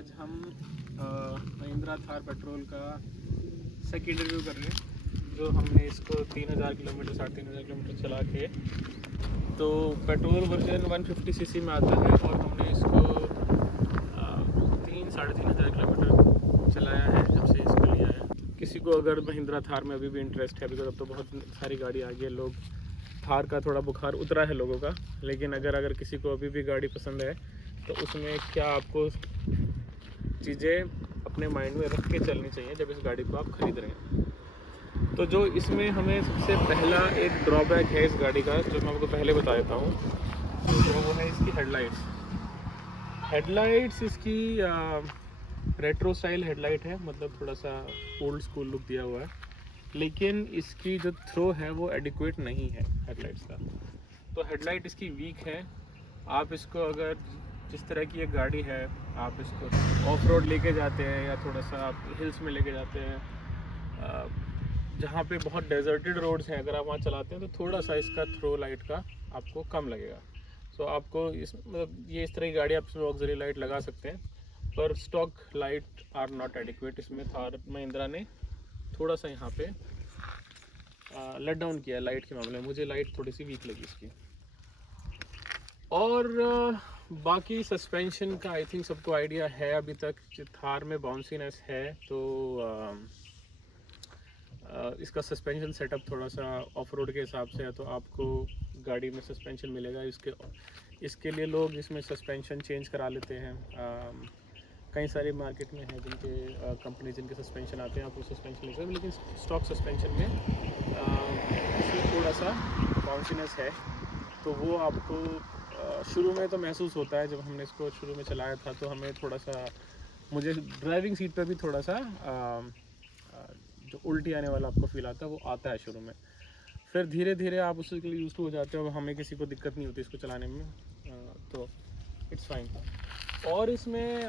आज हम महिंद्रा थार पेट्रोल का सेकंड रिव्यू कर रहे हैं, जो हमने इसको 3000 किलोमीटर 3500 किलोमीटर चला के, तो पेट्रोल वर्जन 150 सीसी में आता है और हमने इसको 3-3.5 किलोमीटर चलाया है जब से इसको लिया है। किसी को अगर महिंद्रा थार में अभी भी इंटरेस्ट है, बिकॉज अब तो बहुत सारी गाड़ी आ गई है, लोग थार का थोड़ा बुखार उतरा है लोगों का, लेकिन अगर किसी को अभी भी गाड़ी पसंद है तो उसमें क्या आपको चीज़ें अपने माइंड में रख के चलनी चाहिए जब इस गाड़ी को आप खरीद रहे हैं। तो जो इसमें हमें सबसे पहला एक ड्रॉबैक है इस गाड़ी का, जो मैं आपको पहले बता देता हूँ, तो वो है इसकी हेडलाइट्स इसकी रेट्रो स्टाइल हेडलाइट है, मतलब थोड़ा सा ओल्ड स्कूल लुक दिया हुआ है, लेकिन इसकी जो थ्रो है वो एडिक्वेट नहीं है हेडलाइट्स का। तो हेडलाइट इसकी वीक है। आप इसको अगर जिस तरह की एक गाड़ी है, आप इसको ऑफ रोड लेके जाते हैं या थोड़ा सा आप हिल्स में लेके जाते हैं, जहाँ पे बहुत डेजर्टेड रोड्स हैं, अगर आप वहाँ चलाते हैं तो थोड़ा सा इसका थ्रो लाइट का आपको कम लगेगा। सो आपको इस मतलब ये इस तरह की गाड़ी आप इसमें ऑक्सिलरी लाइट लगा सकते हैं, पर stock light are not adequate. इसमें थार महिंद्रा ने थोड़ा सा यहाँ पे लेट डाउन किया है लाइट के मामले में। मुझे लाइट थोड़ी सी वीक लगी इसकी। और बाकी सस्पेंशन का आई थिंक सबको आइडिया है अभी तक। थार में बाउंसीनेस है, तो इसका सस्पेंशन सेटअप थोड़ा सा ऑफ रोड के हिसाब से है, तो आपको गाड़ी में सस्पेंशन मिलेगा। इसके लिए लोग इसमें सस्पेंशन चेंज करा लेते हैं। कई सारे मार्केट में हैं जिनके कंपनी जिनके सस्पेंशन आते हैं, आप वो सस्पेंशन ले सकते हैं, लेकिन स्टॉक सस्पेंशन में इसमें थोड़ा सा बाउंसीनेस है, तो वो आपको शुरू में तो महसूस होता है। जब हमने इसको शुरू में चलाया था तो हमें थोड़ा सा, मुझे ड्राइविंग सीट पर भी थोड़ा सा जो उल्टी आने वाला आपको फील आता है वो आता है शुरू में। फिर धीरे धीरे आप उसके लिए यूज़ टू हो जाते हो, हमें किसी को दिक्कत नहीं होती इसको चलाने में, तो इट्स फाइन। और इसमें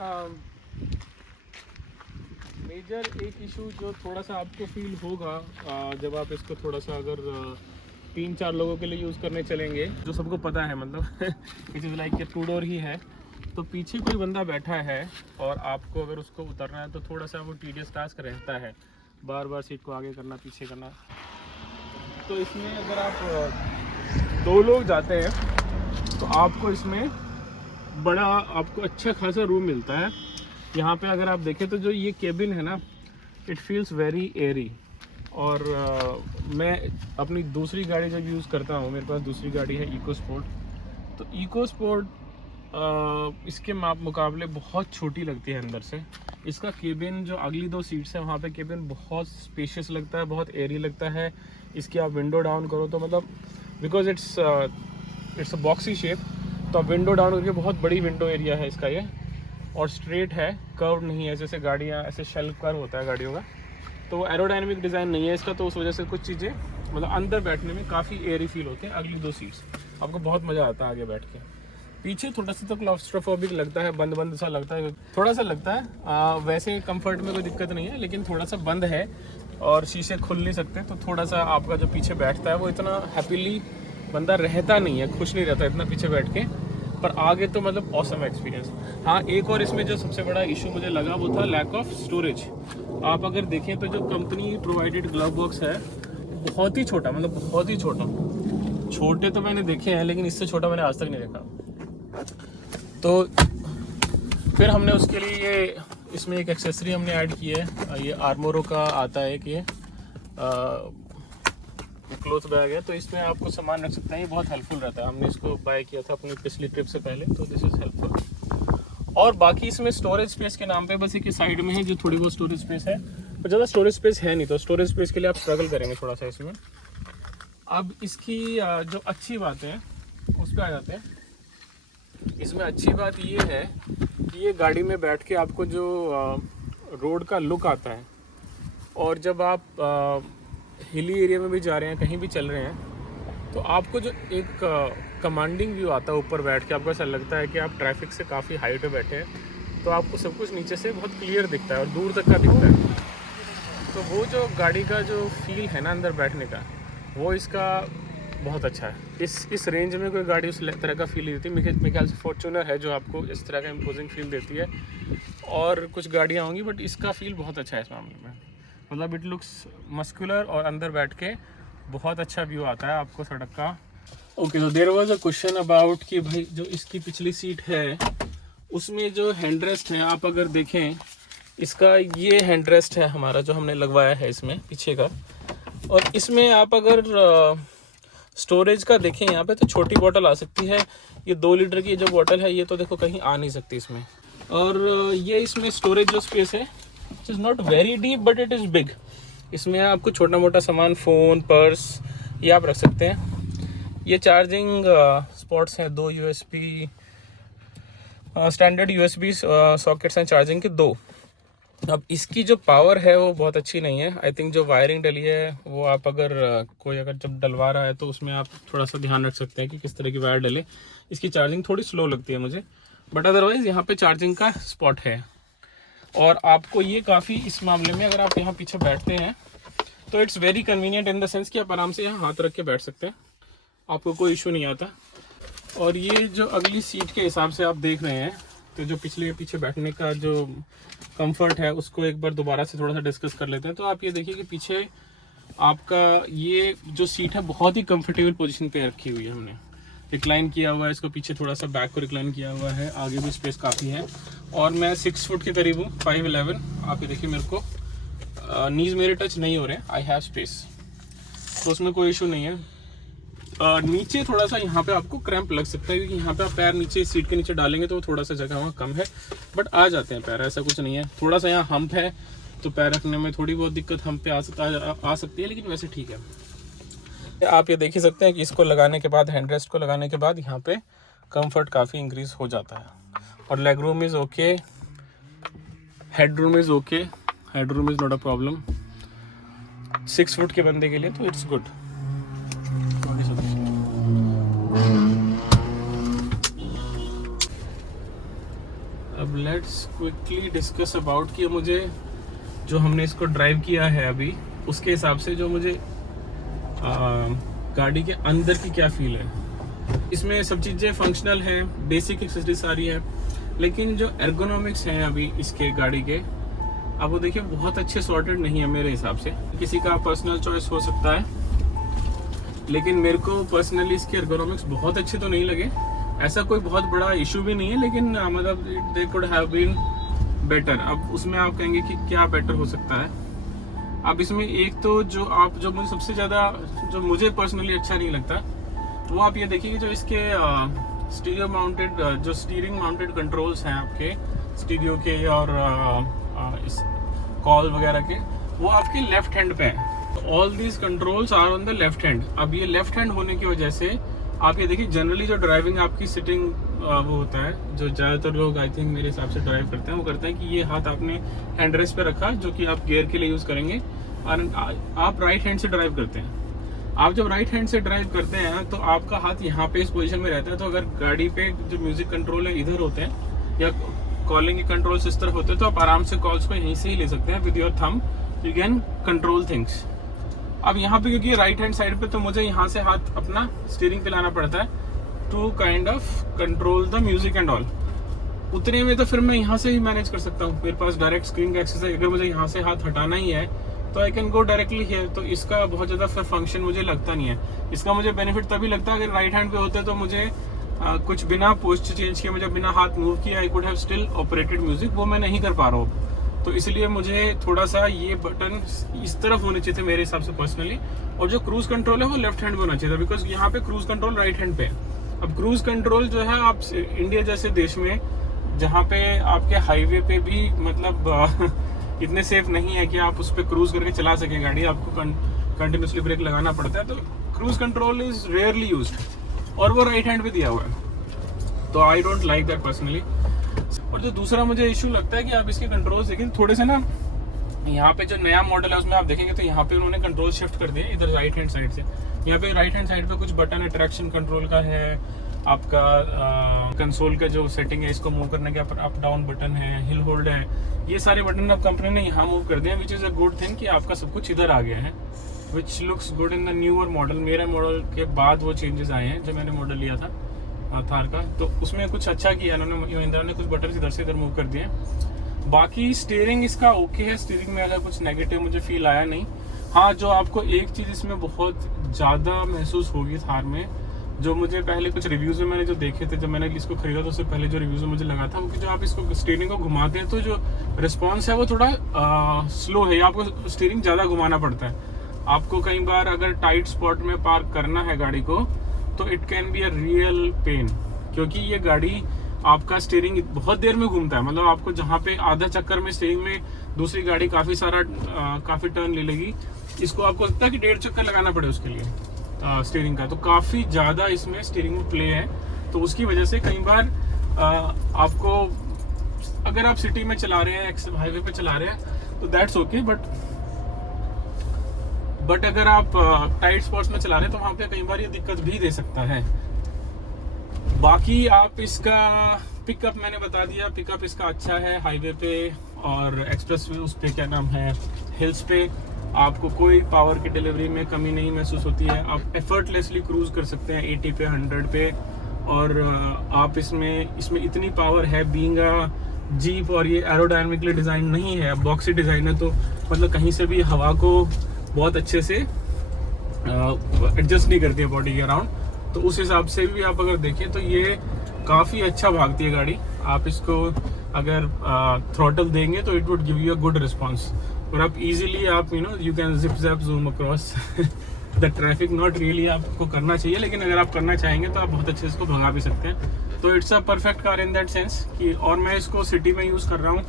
मेजर एक इशू जो थोड़ा सा आपको फील होगा जब आप इसको थोड़ा सा अगर 3-4 लोगों के लिए यूज़ करने चलेंगे, जो सबको पता है, मतलब it is like two door ही है, तो पीछे कोई बंदा बैठा है और आपको अगर उसको उतरना है तो थोड़ा सा वो टीडियस टास्क रहता है, बार बार सीट को आगे करना पीछे करना। तो इसमें अगर आप 2 लोग जाते हैं तो आपको इसमें बड़ा आपको अच्छा खासा रूम मिलता है। यहाँ पे अगर आप देखें तो जो ये केबिन है ना, इट फील्स वेरी एयरी। और मैं अपनी दूसरी गाड़ी जब यूज़ करता हूँ, मेरे पास दूसरी गाड़ी है इको स्पोर्ट, तो इको स्पोर्ट इसके मुकाबले बहुत छोटी लगती है अंदर से। इसका केबिन जो अगली 2 सीट्स हैं वहाँ पे केबिन बहुत स्पेशियस लगता है, बहुत एयरी लगता है। इसकी आप विंडो डाउन करो तो मतलब because it's a boxy shape, तो आप विंडो डाउन करके बहुत बड़ी विंडो एरिया है इसका ये, और स्ट्रेट है, कर्व नहीं है जैसे गाड़ियाँ ऐसे शेल कर्व होता है गाड़ियों का, तो एरोडायनेमिक डिज़ाइन नहीं है इसका, तो उस वजह से कुछ चीज़ें मतलब अंदर बैठने में काफ़ी एयरी फील होते हैं। अगली 2 सीट्स आपको बहुत मज़ा आता है आगे बैठ के। पीछे थोड़ा सा तो क्लॉस्ट्रोफोबिक लगता है, बंद बंद सा लगता है, थोड़ा सा लगता है। वैसे कंफर्ट में कोई दिक्कत नहीं है, लेकिन थोड़ा सा बंद है और शीशे खुल नहीं सकते, तो थोड़ा सा आपका जो पीछे बैठता है वो इतना हैप्पीली बंदा रहता नहीं है, खुश नहीं रहता इतना पीछे बैठ के। पर आगे तो मतलब ऑसम एक्सपीरियंस। हाँ, एक और इसमें जो सबसे बड़ा इशू मुझे लगा वो था लैक ऑफ स्टोरेज। आप अगर देखें तो जो कंपनी प्रोवाइडेड ग्लव बॉक्स है बहुत ही छोटा, मतलब बहुत ही छोटा। छोटे तो मैंने देखे हैं, लेकिन इससे छोटा मैंने आज तक नहीं देखा। तो फिर हमने उसके लिए ये इसमें एक एक्सेसरी हमने ऐड की है, ये आर्मोरो का आता है कि ये क्लोथ बैग है, तो इसमें आपको सामान रख सकते हैं, ये बहुत हेल्पफुल रहता है। हमने इसको बाय किया था अपनी पिछली ट्रिप से पहले, तो दिस इज़ हेल्पफुल। और बाकी इसमें स्टोरेज स्पेस के नाम पे बस एक साइड में है जो थोड़ी बहुत स्टोरेज स्पेस है, पर ज़्यादा स्टोरेज स्पेस है नहीं, तो स्टोरेज स्पेस के लिए आप स्ट्रगल करेंगे थोड़ा सा इसमें। अब इसकी जो अच्छी बातें हैं उस पर आ जाते हैं। इसमें अच्छी बात ये है कि ये गाड़ी में बैठ के आपको जो रोड का लुक आता है, और जब आप हिली एरिया में भी जा रहे हैं, कहीं भी चल रहे हैं, तो आपको जो एक कमांडिंग व्यू आता है ऊपर बैठ के, आपको ऐसा लगता है कि आप ट्रैफिक से काफ़ी हाइट पे बैठे हैं, तो आपको सब कुछ नीचे से बहुत क्लियर दिखता है और दूर तक का दिखता है। तो वो जो गाड़ी का जो फील है ना अंदर बैठने का, वो इसका बहुत अच्छा है। इस रेंज में कोई गाड़ी उस तरह का फील नहीं देती। मेरे ख्याल से फॉर्च्यूनर है जो आपको इस तरह का इम्पोजिंग फील देती है, और कुछ गाड़ियाँ होंगी, बट इसका फील बहुत अच्छा है इस मामले में। मतलब इट लुक्स मस्कुलर, और अंदर बैठ के बहुत अच्छा व्यू आता है आपको सड़क का। ओके, तो there was a question about कि भाई जो इसकी पिछली सीट है उसमें जो हैंड रेस्ट है, आप अगर देखें इसका, ये हैंड रेस्ट है हमारा जो हमने लगवाया है इसमें पीछे का, और इसमें आप अगर स्टोरेज का देखें यहाँ पे, तो छोटी बोतल आ सकती है। ये 2 लीटर की जो बोतल है ये तो देखो कहीं आ नहीं सकती इसमें। और ये इसमें स्टोरेज जो स्पेस है, it is not very deep but it is big. इसमें आपको छोटा मोटा सामान, फ़ोन, पर्स, ये आप रख सकते हैं। ये चार्जिंग स्पॉट्स हैं 2 USB स्टैंडर्ड USB सॉकेट्स हैं चार्जिंग के 2। अब इसकी जो पावर है वो बहुत अच्छी नहीं है। आई थिंक जो वायरिंग डली है वो आप अगर कोई अगर जब डलवा रहा है तो उसमें आप थोड़ा सा ध्यान रख सकते हैं कि किस तरह की वायर डले। इसकी चार्जिंग थोड़ी स्लो लगती है मुझे, बट अदरवाइज़ यहाँ पे चार्जिंग का स्पॉट है। और आपको ये काफ़ी इस मामले में, अगर आप यहाँ पीछे बैठते हैं तो it's very convenient in the sense कि आप आराम से यहाँ हाथ रख के बैठ सकते हैं, आपको कोई इशू नहीं आता। और ये जो अगली सीट के हिसाब से आप देख रहे हैं, तो जो पीछे बैठने का जो कंफर्ट है उसको एक बार दोबारा से थोड़ा सा डिस्कस कर लेते हैं। तो आप ये देखिए कि पीछे आपका ये जो सीट है बहुत ही कंफर्टेबल पोजीशन पे रखी हुई है, हमने रिक्लाइन किया हुआ है इसको, पीछे थोड़ा सा बैक को रिक्लाइन किया हुआ है, आगे भी स्पेस काफ़ी है। और मैं 6 फुट के करीब हूँ, 5'11". आप ये देखिए मेरे को नीज मेरे टच नहीं हो रहे हैं, आई हैव स्पेस, तो उसमें कोई इशू नहीं है। नीचे थोड़ा सा यहाँ पे आपको क्रैम्प लग सकता है, क्योंकि यहाँ पे आप पैर नीचे सीट के नीचे डालेंगे तो थोड़ा सा जगह वहाँ कम है, बट आ जाते हैं पैर, ऐसा कुछ नहीं है। थोड़ा सा यहाँ हम्प है तो पैर रखने में थोड़ी बहुत दिक्कत हम्प पे आ सकती है, लेकिन वैसे ठीक है। आप ये देख ही सकते हैं कि इसको लगाने के बाद, हैंड रेस्ट को लगाने के बाद यहाँ पे कंफर्ट काफ़ी इंक्रीज हो जाता है। और leg room is okay, head room is okay, head room is not a problem 6 foot के बंदे के लिए, तो इट्स गुड। अब लेट्स क्विकली डिस्कस अबाउट कि मुझे जो हमने इसको ड्राइव किया है अभी, उसके हिसाब से जो मुझे गाड़ी के अंदर की क्या फील है। इसमें सब चीज़ें फंक्शनल हैं, बेसिक एक्सेसरीज सारी है, लेकिन जो एर्गोनॉमिक्स हैं अभी इसके गाड़ी के, अब वो देखिए बहुत अच्छे सॉर्टेड नहीं है मेरे हिसाब से। किसी का पर्सनल चॉइस हो सकता है, लेकिन मेरे को पर्सनली इसके एर्गोनॉमिक्स बहुत अच्छे तो नहीं लगे। ऐसा कोई बहुत बड़ा इशू भी नहीं है, लेकिन मतलब they could have been better. अब उसमें आप कहेंगे कि क्या बेटर हो सकता है। अब इसमें एक तो जो मुझे सबसे ज़्यादा, जो मुझे पर्सनली अच्छा नहीं लगता, वो आप ये देखिए कि जो इसके स्टीरियो माउंटेड, जो स्टीयरिंग माउंटेड कंट्रोल्स हैं आपके स्टीरियो के और इस कॉल वगैरह के, वो आपके लेफ्ट हैंड पे हैं। All these controls are on the left hand. अब ये लेफ्ट हैंड होने की वजह से आप ये देखिए, जनरली जो ड्राइविंग आपकी सिटिंग वो होता है, जो ज़्यादातर लोग आई थिंक मेरे हिसाब से ड्राइव करते हैं, वो करते हैं कि ये हाथ आपने हैंड रेस्ट पे रखा, जो कि आप गियर के लिए यूज़ करेंगे, और आप राइट हैंड से ड्राइव करते हैं। आप जब राइट हैंड से ड्राइव करते हैं तो आपका हाथ यहाँ पे इस पोजीशन में रहता है। तो अगर गाड़ी पे जो म्यूजिक कंट्रोल है इधर होते हैं, या कॉलिंग के कंट्रोल्स इस तरफ होते हैं, तो आप आराम से कॉल्स को यहीं से ही ले सकते हैं। With your thumb you can control things. अब यहाँ पे क्योंकि राइट हैंड साइड पे, तो मुझे यहाँ से हाथ अपना स्टीयरिंग पे लाना पड़ता है to kind of control the music and all. उतने में तो फिर मैं यहाँ से ही मैनेज कर सकता हूँ, मेरे पास डायरेक्ट स्क्रीन का एक्सेस है। अगर मुझे यहाँ से हाथ हटाना ही है तो I can go directly here. तो इसका बहुत ज़्यादा फिर फंक्शन मुझे लगता नहीं है। इसका मुझे बेनिफिट तभी लगता है अगर राइट हैंड पे होते तो मुझे कुछ बिना पोस्चर चेंज किए, मुझे बिना हाथ मूव किए, I could have still operated music. वो मैं नहीं कर पा रहा हूँ, तो इसलिए मुझे थोड़ा सा ये बटन इस तरफ होने चाहिए थे मेरे हिसाब से पर्सनली। और जो क्रूज कंट्रोल है वो लेफ्ट हैंड पे होना चाहिए था, बिकॉज यहाँ पे क्रूज कंट्रोल राइट हैंड पे है। अब क्रूज कंट्रोल जो है, आप इंडिया जैसे देश में जहाँ पे आपके हाईवे पे भी मतलब इतने सेफ नहीं है कि आप उस पर क्रूज करके चला सकें गाड़ी, आपको कंटिन्यूसली ब्रेक लगाना पड़ता है। तो cruise control is rarely used, और वो राइट हैंड पे दिया हुआ है, तो I don't like that personally. और जो दूसरा मुझे इशू लगता है कि आप इसके कंट्रोल्स देखें थोड़े से ना, यहाँ पे जो नया मॉडल है उसमें आप देखेंगे तो यहाँ पे उन्होंने कंट्रोल शिफ्ट कर दिए इधर राइट हैंड साइड से। यहाँ पे राइट हैंड साइड पे कुछ बटन है, ट्रैक्शन कंट्रोल का है, आपका कंसोल का जो सेटिंग है इसको मूव करने का अप डाउन बटन है, हिल होल्ड है, ये सारे बटन अब कंपनी ने यहाँ मूव कर दिए, which is a good thing कि आपका सब कुछ इधर आ गया है। Which looks good in the newer model. मेरा मॉडल के बाद वो चेंजेस आए हैं, जो मैंने मॉडल लिया था थार का, तो उसमें कुछ अच्छा किया इन्होंने, महिंद्रा ने कुछ बटन इधर से इधर मूव कर दिए। बाकी स्टीयरिंग इसका ओके है, स्टीयरिंग में अगर कुछ नेगेटिव मुझे फील आया नहीं। हाँ, जो आपको एक चीज़ इसमें बहुत ज़्यादा महसूस होगी थार में, जो मुझे पहले कुछ रिव्यूज़ में मैंने जो देखे थे, जब मैंने इसको खरीदा तो उससे पहले जो रिव्यूज़ में मुझे लगा था कि जो आप इसको स्टीयरिंग को घुमाते हैं तो जो रिस्पॉन्स है वो थोड़ा स्लो है, आपको स्टीयरिंग ज़्यादा घुमाना पड़ता है। आपको कई बार अगर टाइट स्पॉट में पार्क करना है गाड़ी को तो it can be a real pain, क्योंकि ये गाड़ी आपका स्टीयरिंग बहुत देर में घूमता है। मतलब आपको जहाँ पे आधा चक्कर में स्टीयरिंग में दूसरी गाड़ी काफ़ी टर्न ले लेगी, इसको आपको लगता है कि 1.5 चक्कर लगाना पड़े उसके लिए स्टीयरिंग का। तो काफ़ी ज़्यादा इसमें स्टीयरिंग में प्ले है, तो उसकी वजह से कई बार आपको, अगर आप सिटी में चला रहे हैं, हाईवे पे चला रहे हैं तो दैट्स ओके, बट अगर आप टाइट स्पॉट्स में चला रहे हैं तो वहाँ पे कई बार ये दिक्कत भी दे सकता है। बाकी आप इसका पिकअप मैंने बता दिया, पिकअप इसका अच्छा है हाईवे पे और एक्सप्रेस वे, उस पे क्या नाम है, हिल्स पे आपको कोई पावर की डिलीवरी में कमी नहीं महसूस होती है। आप एफर्टलेसली क्रूज़ कर सकते हैं 80 पे 100 पे, और आप इसमें इतनी पावर है, बीइंग अ जीप, और ये एरोडायनामिकली डिज़ाइन नहीं है, बॉक्सी डिज़ाइन है, तो मतलब कहीं से भी हवा को बहुत अच्छे से एडजस्ट नहीं करती है बॉडी के अराउंड। तो उस हिसाब से भी आप अगर देखें तो ये काफ़ी अच्छा भागती है गाड़ी। आप इसको अगर थ्रॉटल देंगे तो it would give you a good response, और आप इजीली आप you can zip JAP zoom across the traffic. Not really आपको करना चाहिए, लेकिन अगर आप करना चाहेंगे तो आप बहुत अच्छे से इसको भगा भी सकते हैं। तो it's a perfect car in that sense कि, और मैं इसको सिटी में यूज़ कर रहा हूँ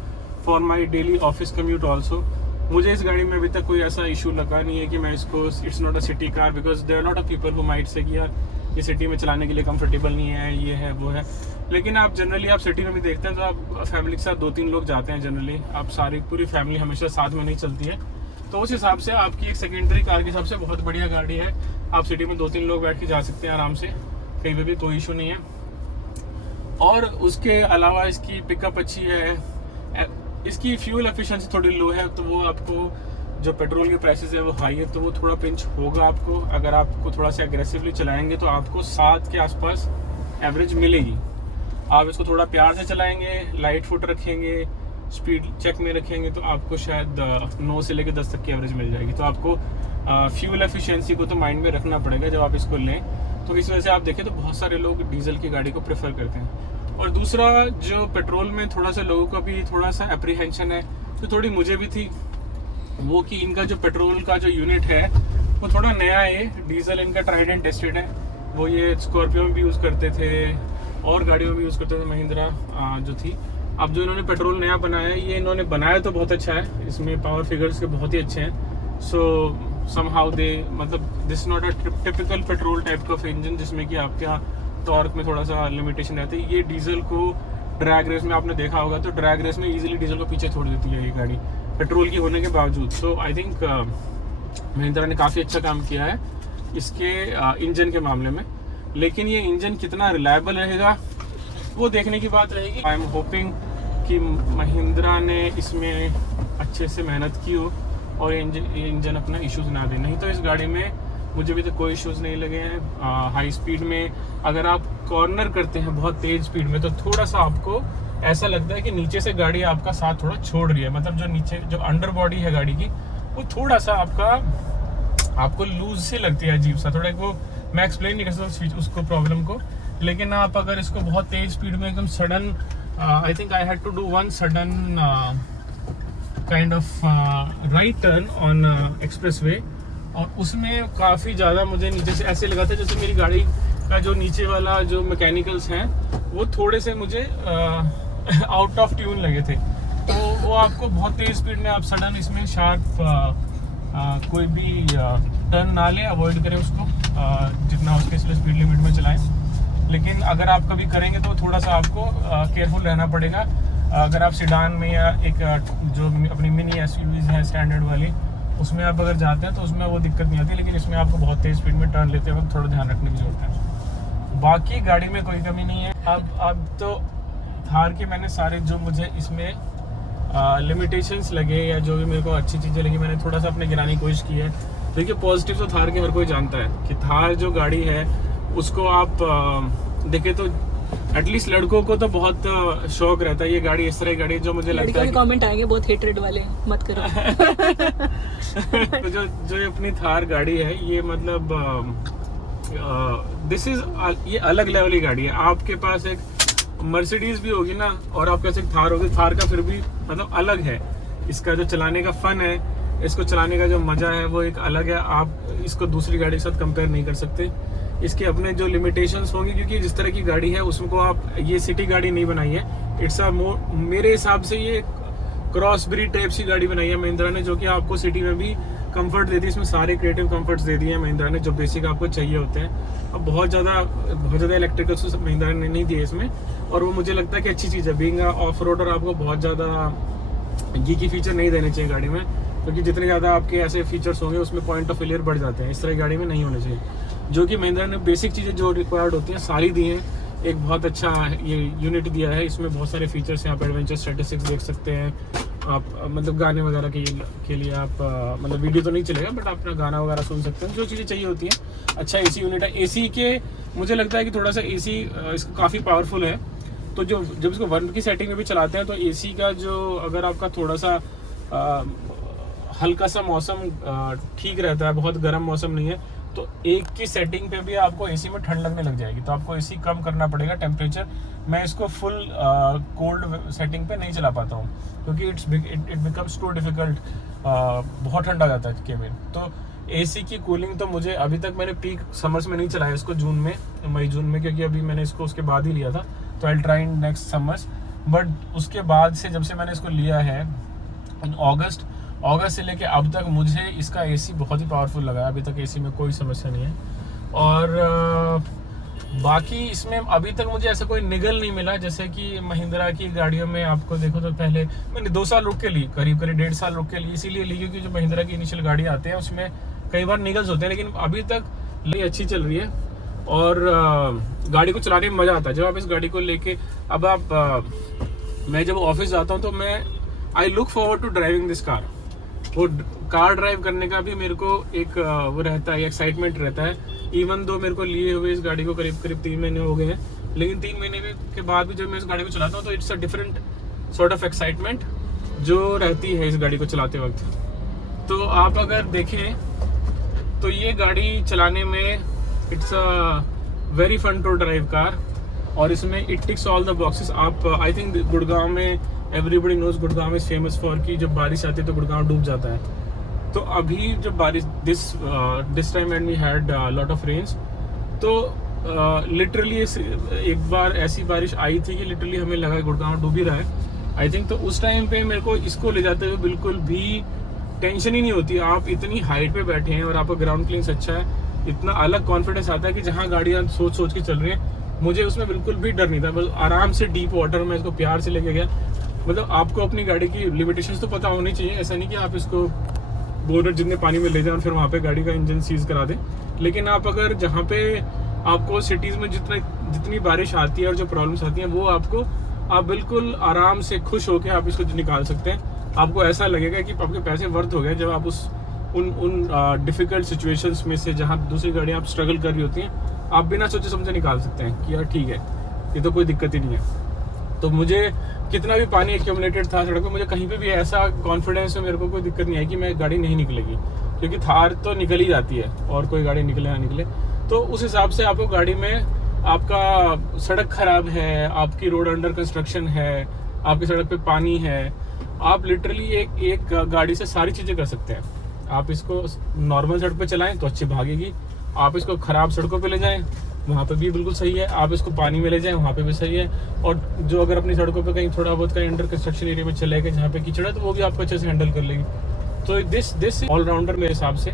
for my daily office commute also. मुझे इस गाड़ी में अभी तक कोई ऐसा इशू लगा नहीं है कि मैं इसको, it's not a city car, because there are lot of people who might say कि यार ये सिटी में चलाने के लिए कंफर्टेबल नहीं है, ये है वो है। लेकिन आप जनरली आप सिटी में भी देखते हैं तो आप फैमिली के साथ 2-3 लोग जाते हैं जनरली, आप पूरी फैमिली हमेशा साथ में नहीं चलती है। तो उस हिसाब से आपकी एक सेकेंडरी कार के हिसाब से बहुत बढ़िया गाड़ी है। आप सिटी में 2-3 लोग बैठ के जा सकते हैं आराम से, कहीं पर भी कोई इशू नहीं है। और उसके अलावा इसकी पिकअप अच्छी है, इसकी फ्यूल एफिशिएंसी थोड़ी लो है, तो वो आपको जो पेट्रोल के प्राइसेस है वो हाई है, तो वो थोड़ा पिंच होगा आपको। अगर आपको थोड़ा सा एग्रेसिवली चलाएंगे तो आपको 7 के आसपास एवरेज मिलेगी। आप इसको थोड़ा प्यार से चलाएंगे, लाइट फुट रखेंगे, स्पीड चेक में रखेंगे, तो आपको शायद 9 से लेकर 10 तक की एवरेज मिल जाएगी। तो आपको फ्यूल एफिशिएंसी को तो माइंड में रखना पड़ेगा जब आप इसको लें। तो इस वजह से आप देखें तो बहुत सारे लोग डीजल की गाड़ी को प्रेफर करते हैं। और दूसरा, जो पेट्रोल में थोड़ा सा लोगों का भी थोड़ा सा अप्रीहेंशन है, तो थोड़ी मुझे भी थी, वो कि इनका जो पेट्रोल का जो यूनिट है वो थोड़ा नया है। डीजल इनका ट्राइड एंड टेस्टेड है, वो ये स्कॉर्पियो में भी यूज़ करते थे और गाड़ियों में भी यूज़ करते थे, महिंद्रा जो थी। अब जो इन्होंने पेट्रोल नया बनाया है, ये इन्होंने बनाया तो बहुत अच्छा है, इसमें पावर फिगर्स के बहुत ही अच्छे हैं। सो समहाउ दे, मतलब this not a typical petrol type of engine जिसमें कि आपके यहाँ टॉर्क में थोड़ा सा लिमिटेशन रहती है। ये डीजल को ड्रैग रेस में आपने देखा होगा, तो ड्रैग रेस में ईजिली डीजल को पीछे छोड़ देती है ये गाड़ी, पेट्रोल की होने के बावजूद। सो आई थिंक महिंद्रा ने काफ़ी अच्छा काम किया है इसके इंजन के मामले में। लेकिन ये इंजन कितना रिलायबल रहेगा वो देखने की बात रहेगी। आई एम होपिंग कि महिंद्रा ने इसमें अच्छे से मेहनत की हो और ये इंजन अपना इश्यूज़ ना दे। नहीं तो इस गाड़ी में मुझे भी तो कोई इश्यूज़ नहीं लगे हैं। हाई स्पीड में अगर आप कॉर्नर करते हैं बहुत तेज़ स्पीड में, तो थोड़ा सा आपको ऐसा लगता है कि नीचे से गाड़ी आपका साथ थोड़ा छोड़ रही है। मतलब जो नीचे जो अंडर बॉडी है गाड़ी की, वो थोड़ा सा आपको लूज सी लगती है, अजीब सा थोड़ा। वो मैं एक्सप्लेन नहीं कर सकता उसको प्रॉब्लम को। लेकिन आप अगर इसको बहुत तेज स्पीड में एकदम sudden, I think I had to do one sudden kind of right turn on express way, और उसमें काफ़ी ज़्यादा मुझे नीचे से ऐसे लगा था जैसे मेरी गाड़ी का जो नीचे वाला जो मैकेनिकल्स हैं वो थोड़े से मुझे आउट ऑफ ट्यून लगे थे। तो वो आपको बहुत तेज़ स्पीड में आप सडन इसमें शार्प कोई भी टर्न ना लें, अवॉइड करें उसको, जितना उसके स्पीड लिमिट में चलाएं। लेकिन अगर आप कभी करेंगे तो थोड़ा सा आपको केयरफुल रहना पड़ेगा। अगर आप सिडान में या एक जो अपनी मिनी एसयूवीज हैं स्टैंडर्ड वाली, उसमें आप अगर जाते हैं तो उसमें वो दिक्कत नहीं आती, लेकिन इसमें आपको बहुत तेज़ स्पीड में टर्न लेते वक्त थोड़ा ध्यान रखने की ज़रूरत है। बाकी गाड़ी में कोई कमी नहीं है। अब तो थार के मैंने सारे जो मुझे इसमें लिमिटेशंस लगे या जो भी मेरे को अच्छी चीज़ें लगी, मैंने थोड़ा सा अपने गिराने की कोशिश की है। देखिए पॉजिटिव तो थार के हर कोई जानता है कि थार जो गाड़ी है उसको आप देखे तो एटलीस्ट लड़कों को तो बहुत शौक रहता है, ये गाड़ी इस तरह की गाड़ी है जो मुझे लगता है कि कमेंट आएंगे बहुत हेट्रेड वाले, मत करो। तो जो अपनी थार गाड़ी है ये मतलब दिस इज ये अलग लेवल की गाड़ी है। आपके पास एक मर्सिडीज भी होगी ना और आपके पास एक थार होगी, थार का फिर भी मतलब अलग है, इसका जो चलाने का फन है, इसको चलाने का जो मजा है वो एक अलग है। आप इसको दूसरी गाड़ी के साथ कंपेयर नहीं कर सकते। इसके अपने जो लिमिटेशंस होंगे क्योंकि जिस तरह की गाड़ी है उसको आप ये सिटी गाड़ी नहीं बनाई है, इट्स अ मेरे हिसाब से ये क्रॉस ब्रीड टाइप सी गाड़ी बनाई है महिंद्रा ने, जो कि आपको सिटी में भी कंफर्ट देती है। इसमें सारे क्रिएटिव कंफर्ट्स दे दिए हैं महिंद्रा ने जो बेसिक आपको चाहिए होते हैं। अब बहुत ज़्यादा इलेक्ट्रिकल्स महिंद्रा ने नहीं दिए इसमें, और वो मुझे लगता है कि अच्छी चीज़ है। बीइंग ऑफ रोडर आपको बहुत ज़्यादा गीकी फीचर नहीं देने चाहिए गाड़ी में, क्योंकि जितने ज़्यादा आपके ऐसे फीचर्स होंगे उसमें पॉइंट ऑफ फेलियर बढ़ जाते हैं। इस तरह की गाड़ी में नहीं होने चाहिए। जो कि महिंद्रा ने बेसिक चीज़ें जो रिक्वायर्ड होती हैं सारी दी हैं। एक बहुत अच्छा ये यूनिट दिया है, इसमें बहुत सारे फीचर्स हैं। आप एडवेंचर स्टैटिस्टिक्स देख सकते हैं, आप मतलब गाने वगैरह के लिए आप मतलब वीडियो तो नहीं चलेगा बट आप अपना गाना वगैरह सुन सकते हैं, जो चीज़ें चाहिए होती हैं। अच्छा एसी यूनिट है। एसी के मुझे लगता है कि थोड़ा सा एसी इसका काफ़ी पावरफुल है। तो जब इसको 1 की सेटिंग में भी चलाते हैं तो एसी का जो अगर आपका थोड़ा सा हल्का सा मौसम ठीक रहता है, बहुत गर्म मौसम नहीं है, तो 1 की सेटिंग पे भी आपको एसी में ठंड लगने लग जाएगी। तो आपको एसी कम करना पड़ेगा टेम्परेचर। मैं इसको फुल कोल्ड सेटिंग पे नहीं चला पाता हूँ क्योंकि इट बिकम्स टू डिफिकल्ट, बहुत ठंडा जाता है केबिन। तो एसी की कूलिंग तो मुझे अभी तक मैंने पीक समर्स में नहीं चलाया इसको, मई जून में, क्योंकि अभी मैंने इसको उसके बाद ही लिया था। तो I try in next summers, but उसके बाद से जब से मैंने इसको लिया है इन अगस्त से लेके अब तक मुझे इसका एसी बहुत ही पावरफुल लगा है। अभी तक एसी में कोई समस्या नहीं है। और बाकी इसमें अभी तक मुझे ऐसा कोई निगल नहीं मिला, जैसे कि महिंद्रा की गाड़ियों में आपको देखो तो पहले मैंने 2 साल रुक के ली, करीब 1.5 साल रुक के ली, इसीलिए ली क्योंकि जो महिंद्रा की इनिशियल गाड़ी आते हैं उसमें कई बार निगल्स होते हैं। लेकिन अभी तक अच्छी चल रही है और गाड़ी को चलाने में मज़ा आता है। जब आप इस गाड़ी को लेके अब मैं जब ऑफिस जाता हूँ तो मैं I look forward to driving this car. वो कार ड्राइव करने का भी मेरे को एक वो रहता है, एक्साइटमेंट रहता है। इवन दो मेरे को लिए हुए इस गाड़ी को करीब 3 महीने हो गए हैं, लेकिन 3 महीने के बाद भी जब मैं इस गाड़ी को चलाता हूँ तो it's a different sort of excitement जो रहती है इस गाड़ी को चलाते वक्त। तो आप अगर देखें तो ये गाड़ी चलाने में it's a very fun to drive car, और इसमें it ticks all the boxes. आप आई थिंक गुड़गांव में everybody knows Gurgaon is famous for कि जब बारिश आती है तो गुड़गांव डूब जाता है। तो अभी जब बारिश this time and we had lot of rains, तो लिटरली एक बार ऐसी बारिश आई थी कि लिटरली हमें लगा गुड़गांव डूब ही रहा है आई थिंक। तो उस टाइम पे मेरे को इसको ले जाते हुए बिल्कुल भी टेंशन ही नहीं होती। आप इतनी हाइट पे बैठे हैं और आपका ग्राउंड क्लियरेंस अच्छा है, इतना अलग कॉन्फिडेंस आता है कि जहाँ गाड़ियाँ सोच के चल रही हैं, मुझे उसमें बिल्कुल भी डर नहीं था। बस आराम से डीप वाटर में इसको प्यार से लेके गया। मतलब आपको अपनी गाड़ी की लिमिटेशंस तो पता होनी चाहिए, ऐसा नहीं कि आप इसको बॉर्डर जितने पानी में ले जाएं और फिर वहाँ पे गाड़ी का इंजन सीज करा दें। लेकिन आप अगर जहाँ पे आपको सिटीज़ में जितनी बारिश आती है और जो प्रॉब्लम्स आती हैं वो आप बिल्कुल आराम से खुश होकर आप इसको निकाल सकते हैं। आपको ऐसा लगेगा कि आपके पैसे वर्थ हो गए जब आप उन डिफ़िकल्ट सिचुएशंस में से जहाँ दूसरी गाड़ियाँ आप स्ट्रगल कर रही होती हैं, आप बिना सोचे समझे निकाल सकते हैं कि यार ठीक है, ये तो कोई दिक्कत ही नहीं है। तो मुझे कितना भी पानी एक्यूमुलेटेड था सड़क पर, मुझे कहीं पे भी ऐसा कॉन्फिडेंस है, मेरे को कोई दिक्कत नहीं है कि मैं गाड़ी नहीं निकलेगी, क्योंकि थार तो निकल ही जाती है और कोई गाड़ी निकले ना निकले। तो उस हिसाब से आपको गाड़ी में आपका सड़क खराब है, आपकी रोड अंडर कंस्ट्रक्शन है, आपकी सड़क पे पानी है, आप लिटरली एक गाड़ी से सारी चीज़ें कर सकते हैं। आप इसको नॉर्मल सड़क पे चलाएं तो अच्छी भागेगी, आप इसको ख़राब सड़कों पे ले जाएं वहाँ पे भी बिल्कुल सही है, आप इसको पानी में ले जाएं वहाँ पे भी सही है। और जो अगर अपनी सड़कों पे कहीं थोड़ा बहुत कहीं अंडर कंस्ट्रक्शन एरिया में चले गए जहाँ पे कीचड़ है तो वो भी आपको अच्छे से हैंडल कर लेगी। तो दिस ऑलराउंडर मेरे हिसाब से,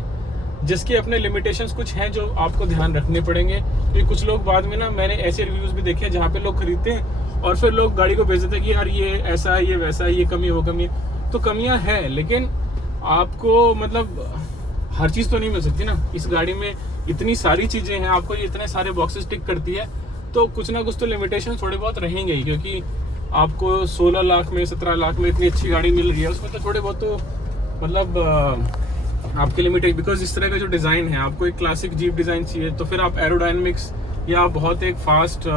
जिसके अपने लिमिटेशंस कुछ हैं जो आपको ध्यान रखने पड़ेंगे। क्योंकि कुछ लोग बाद में ना, मैंने ऐसे रिव्यूज़ भी देखे हैं जहाँ पे लोग खरीदते हैं और फिर लोग गाड़ी को भेज देते हैं कि यार ये ऐसा है, ये वैसा है, ये कमी वो कमी है। तो कमियाँ हैं, लेकिन आपको मतलब हर चीज़ तो नहीं मिल सकती ना। इस गाड़ी में इतनी सारी चीज़ें हैं, आपको ये इतने सारे बॉक्सेस टिक करती है, तो कुछ ना कुछ तो लिमिटेशन थोड़े बहुत रहेंगे ही। क्योंकि आपको 16 लाख में 17 लाख में इतनी अच्छी गाड़ी मिल रही है, उसमें तो थोड़े बहुत तो मतलब आपके लिमिटेड, बिकॉज इस तरह का जो डिज़ाइन है, आपको एक क्लासिक जीप डिज़ाइन चाहिए तो फिर आप एरोडायनेमिक्स या बहुत एक फास्ट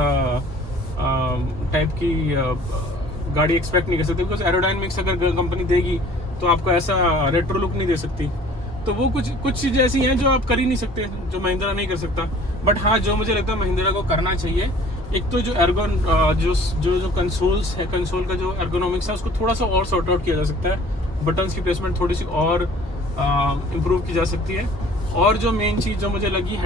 टाइप की गाड़ी एक्सपेक्ट नहीं कर सकते, बिकॉज एरोडायनेमिक्स अगर कंपनी देगी तो आपको ऐसा रेट्रो लुक नहीं दे सकती। तो वो कुछ चीज़ें ऐसी हैं जो आप कर ही नहीं सकते, जो महिंद्रा नहीं कर सकता। बट हाँ, जो मुझे लगता है महिंद्रा को करना चाहिए, एक तो जो एर्गोन जो कंसोल्स है, कंसोल का जो एर्गोनॉमिक्स है उसको थोड़ा सा और सॉर्ट आउट किया जा सकता है, बटन्स की प्लेसमेंट थोड़ी सी और इम्प्रूव की जा सकती है। और जो मेन चीज़ जो मुझे लगी,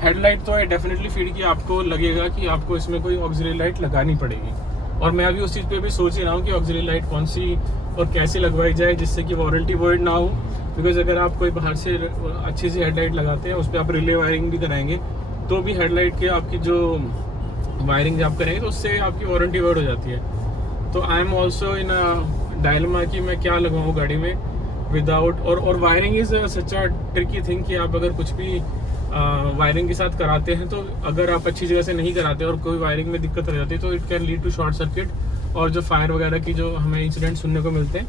हेडलाइट तो है डेफिनेटली फीड की, आपको लगेगा कि आपको इसमें कोई ऑक्सिलरी लाइट लगानी पड़ेगी। और मैं अभी उस चीज़ पे भी सोच ही रहा हूँ कि ऑक्सिलरी लाइट कौन सी और कैसे लगवाई जाए जिससे कि वारंटी वॉइड ना हो। बिकॉज अगर आप कोई बाहर से अच्छी सी हेडलाइट लगाते हैं, उस पर आप रिले वायरिंग भी कराएंगे तो भी हेडलाइट के आपकी जो वायरिंग आप करेंगे तो उससे आपकी वारंटी वॉइड हो जाती है। तो I am also in a dilemma कि मैं क्या लगवाऊँ गाड़ी में विदाउट, और wiring is such a tricky thing कि आप अगर कुछ भी वायरिंग के साथ कराते हैं तो अगर आप अच्छी जगह से नहीं कराते और कोई वायरिंग में दिक्कत रह जाती है तो it can lead to short circuit, और जो फायर वगैरह की जो हमें इंसिडेंट सुनने को मिलते हैं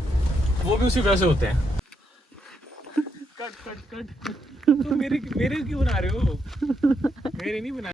वो भी उसी वजह से होते हैं। कट तो मेरे क्यों बना रहे हो? मेरे नहीं बना